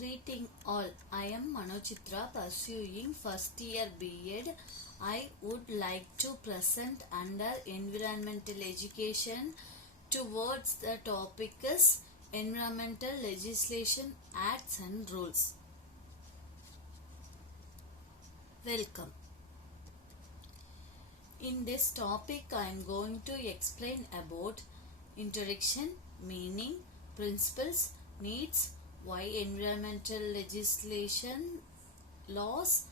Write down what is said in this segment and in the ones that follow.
Greeting all. I am Manochithra pursuing first year B.Ed. I would like to present under environmental education towards the topic is environmental legislation, acts and rules. Welcome. In this topic I am going to explain about introduction, meaning, principles, needs, why environmental legislation, laws,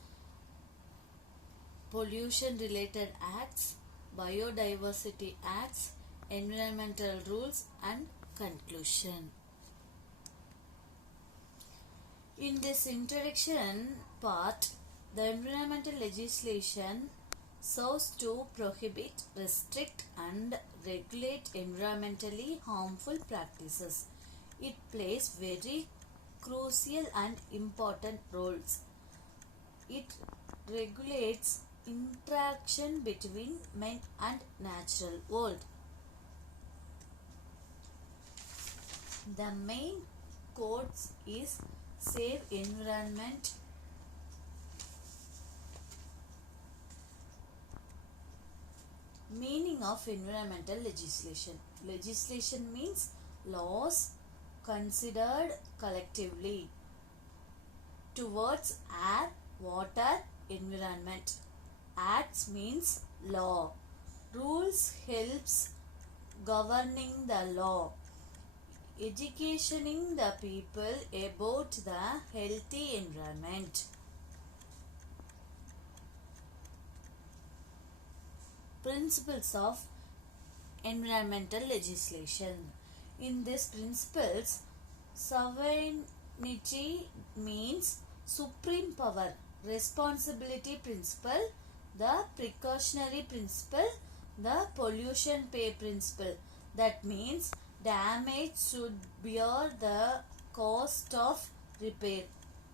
pollution related acts, biodiversity acts, environmental rules and conclusion. In this introduction part, the environmental legislation serves to prohibit, restrict and regulate environmentally harmful practices. It plays very crucial and important roles. It regulates interaction between man and natural world. The main codes is Save Environment, meaning of environmental legislation. Legislation means laws considered collectively towards air, water, environment. Acts means law. Rules helps governing the law. Educating the people about the healthy environment. Principles of environmental legislation. In these principles, sovereignty means supreme power, responsibility principle, the precautionary principle, the pollution pay principle. That means damage should bear the cost of repair.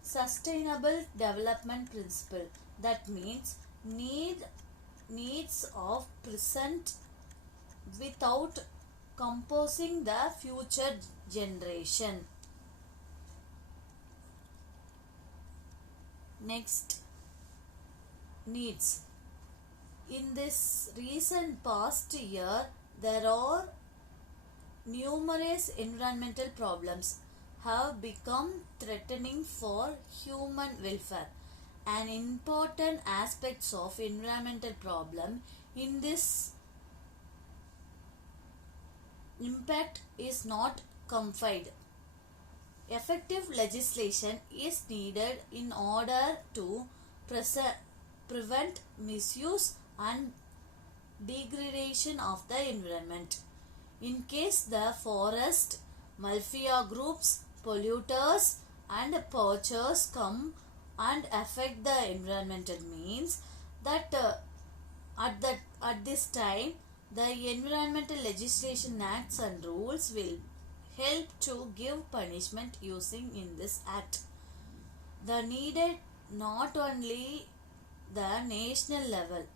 Sustainable development principle. That means needs of present without composing the future generation. Next, needs. In this recent past year, there are numerous environmental problems have become threatening for human welfare. An important aspects of environmental problem in this impact is not confined. Effective legislation is needed in order to prevent misuse and degradation of the environment. In case the forest, mafia groups, polluters and poachers come and affect the environmental means that at this time the environmental legislation acts and rules will help to give punishment using in this act. The needed not only the national level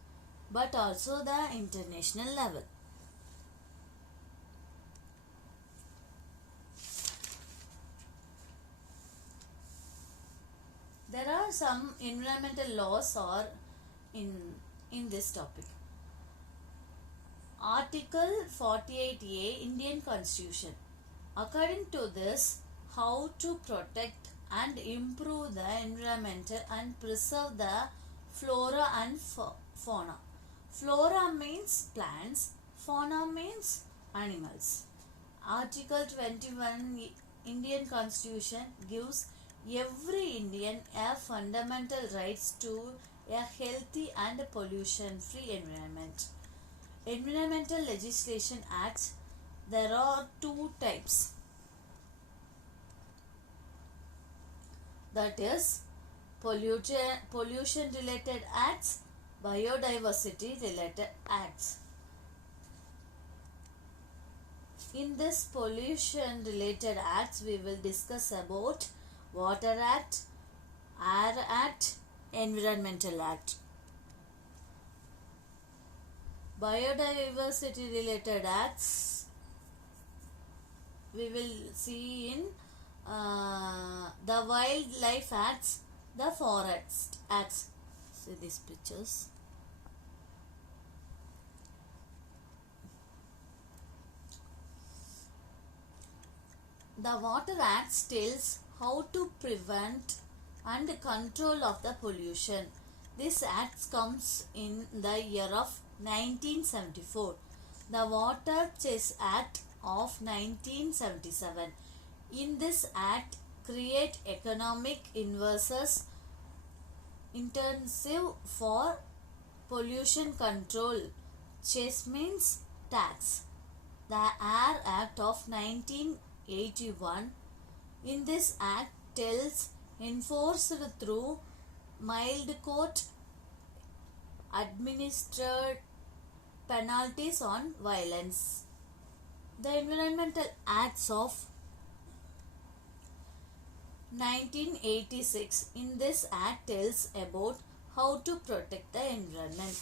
but also the international level. There are some environmental laws are in this topic. Article 48A Indian Constitution. According to this, how to protect and improve the environment and preserve the flora and fauna. Flora means plants, fauna means animals. Article 21 Indian Constitution gives every Indian a fundamental rights to a healthy and pollution-free environment. Environmental legislation acts, there are two types. That is pollution related acts, biodiversity related acts. In this pollution related acts we will discuss about Water Act, Air Act, Environmental Act. Biodiversity related acts we will see in the Wildlife Acts, the Forest Acts. See these pictures. The Water Act tells how to prevent and control of the pollution. This act comes in the year of 1974. The Water Chess Act of 1977. In this act, create economic inverses intensive for pollution control. Chess means tax. The Air Act of 1981. In this act tells enforced through mild court administered penalties on violence. The Environmental Acts of 1986. In this act tells about how to protect the environment.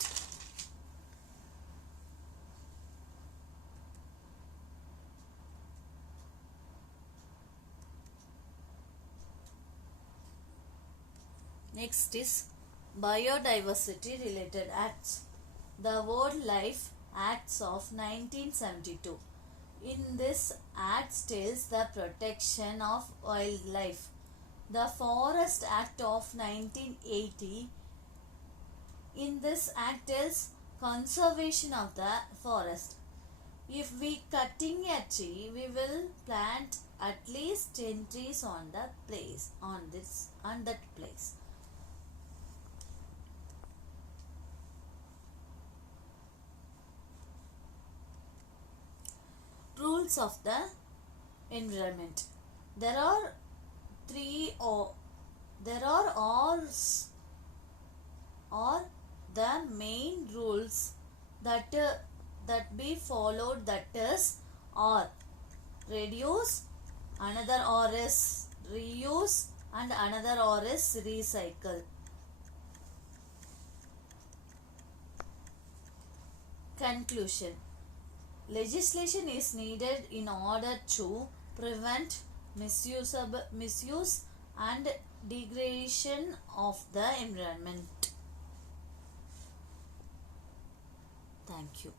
Next is biodiversity related acts. The Wildlife Acts of 1972. In this act tells the protection of wildlife. The Forest Act of 1980. In this act tells conservation of the forest. If we cutting a tree, we will plant at least 10 trees on that place. Rules of the environment. There are the main rules that be followed, that is or reduce, another or is reuse, and another or is recycle. Conclusion. Legislation is needed in order to prevent misuse and degradation of the environment. Thank you.